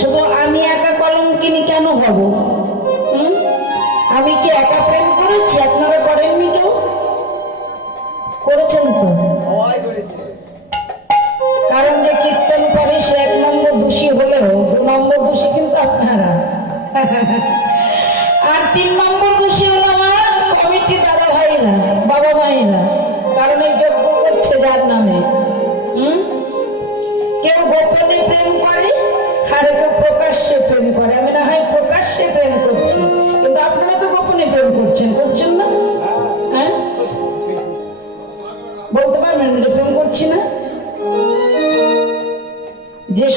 শুধু আমি একা কলঙ্কিনী কেন হব? আমি কি একা প্রেম করেছি? আপনারা করেননি কেউ? করেছেন তো? কারণ যে কীর্তন করে সে এক নম্বর দোষী হলেও দু নম্বর দোষী কিন্তু আপনারা। আর তিন নম্বর দোষী হলো আমার কমিটি দাদা ভাইরা বাবা মায়েরা। কারণ এই যজ্ঞ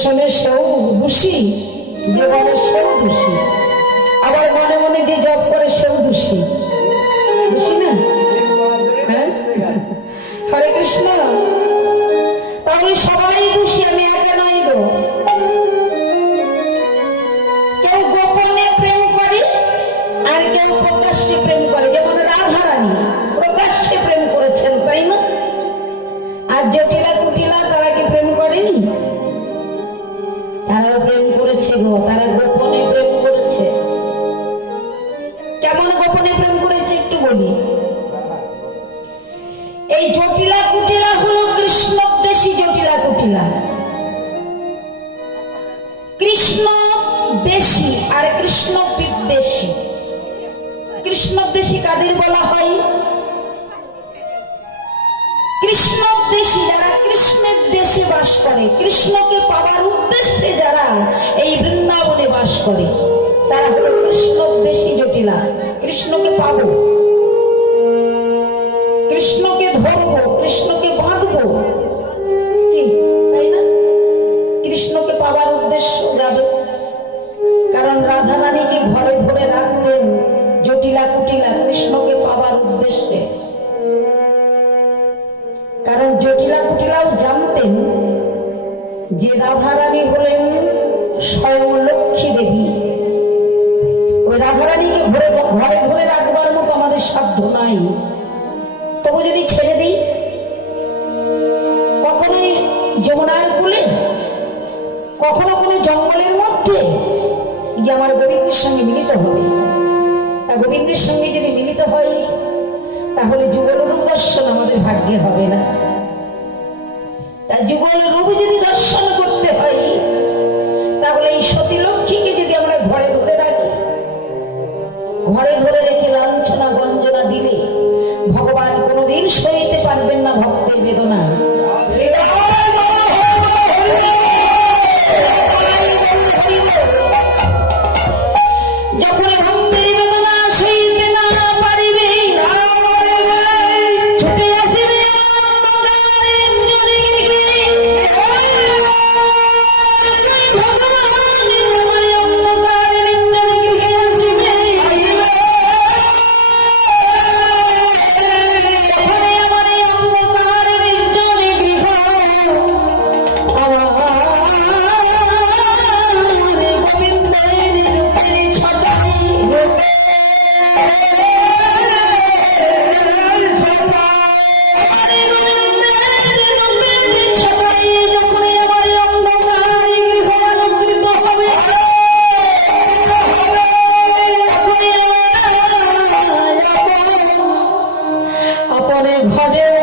শোনে সেও দোষী যে বলে সেও দোষী। আবার মনে মনে যে জব করে সেও দোষী। দোষী না? হ্যাঁ? হরে কৃষ্ণ। তাহলে সবাই দোষী, আমি একা নই গো। কেউ গোপনে প্রেম করে, আর কেউ প্রকাশ্যে প্রেম তারা প্রেম করেছে গো, তারা গোপনে প্রেম করেছে। কেমন গোপনে প্রেম করেছে একটু বলি। এই জটিলা কুটিলা হলো কৃষ্ণ দেশী জটিলা কুটিলা। কৃষ্ণ দেশী আর কৃষ্ণ বিদ্বেষী। কৃষ্ণ দেশী কাদের বলা হয়? কৃষ্ণ দেশী যারা কৃষ্ণের দেশে বাস করে, কৃষ্ণকে পাওয়ার উদ্দেশ্যে যারা এই বৃন্দাবনে বাস করে, তারা হলো কৃষ্ণ দেশী জটিলা। কৃষ্ণকে পাবো, কৃষ্ণকে ধরবো, কৃষ্ণকে বাঁধবো। কি, তাই না? কৃষ্ণকে পাওয়ার উদ্দেশ্য যাবে কারণ রাধা রানীকে ঘরে যমুনার কুলে, কখনো কোনো জঙ্গলের মধ্যে যে আমার গোবিন্দের সঙ্গে মিলিত হবে। তা গোবিন্দের সঙ্গে যদি মিলিত হয় তাহলে যুগল রূপ দর্শন আমাদের ভাগ্যে হবে না। তা যুগল রূপ যদি দর্শন করতে হয় তাহলে এই সতী লক্ষ্মীকে যদি আমরা ঘরে ধরে রাখি, ঘরে ধরে রেখে লাঞ্ছনা, গঞ্জনা দিলে ভগবান কোনোদিন সইতে পারবেন না ভক্তের বেদনা। আমার ঘরে